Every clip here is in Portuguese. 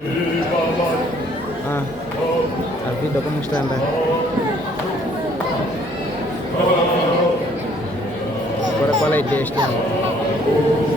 Ah, a vida como está andando. Agora qual é a ideia este ano?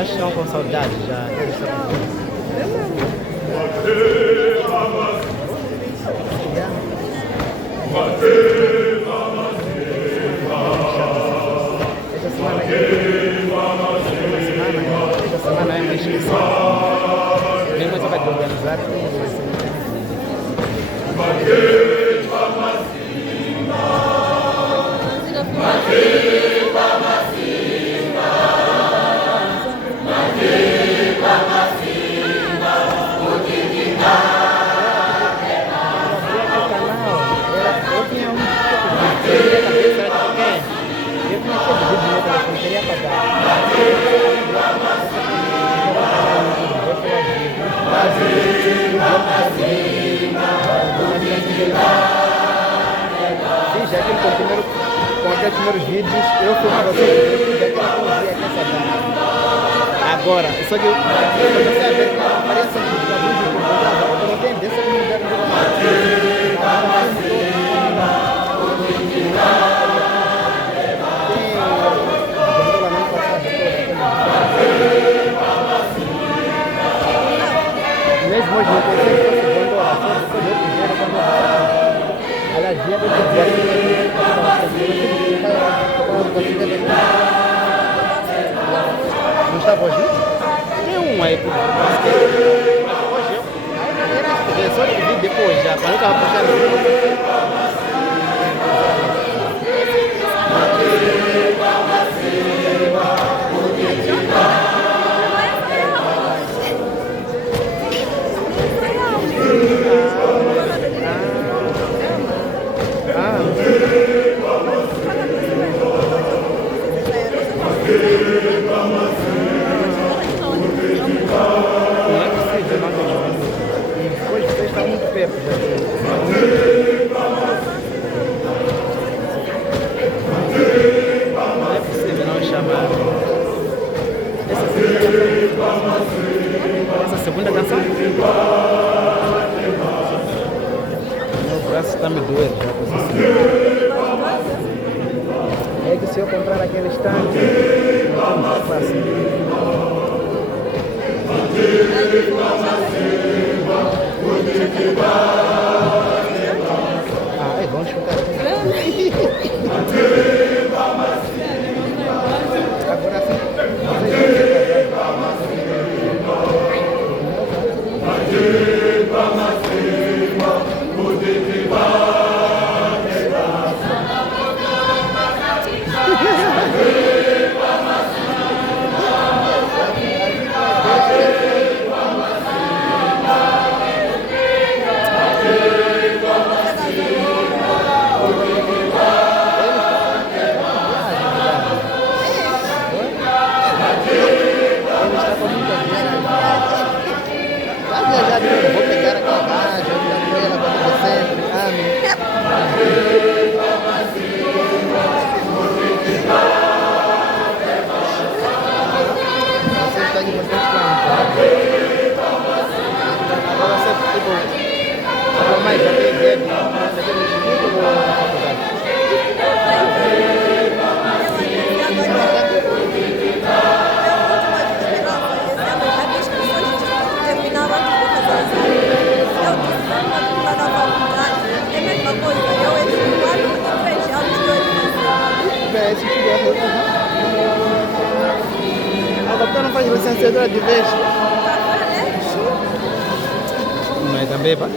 Estão com saudade já. Essa semana é mais especial. Nem mais vai organizar. Já que ele continuou com aqueles primeiros vídeos, eu fui com vocês, agora, só que eu comecei a ver que aparece um vídeo eu não tenho dessa que mesmo hoje eu pensei que fosse bom oração, depois eu primeiro quando ela via do que não estava hoje? Tem um aí por hoje eu só de vir depois já, para nunca puxar essa segunda canção? Meu braço está me doendo já. É que se eu comprar aquele stand, não é fácil. Ah, é bom escutar. Agora sim. Vai viajar de novo, vou pegar aquela viagem, tranquila, quando você você está aqui bastante agora você, tipo, mais já tem ideia de daquele instituto ou na faculdade? Agora porque não faz licenciatura de vez? Não é também, pá?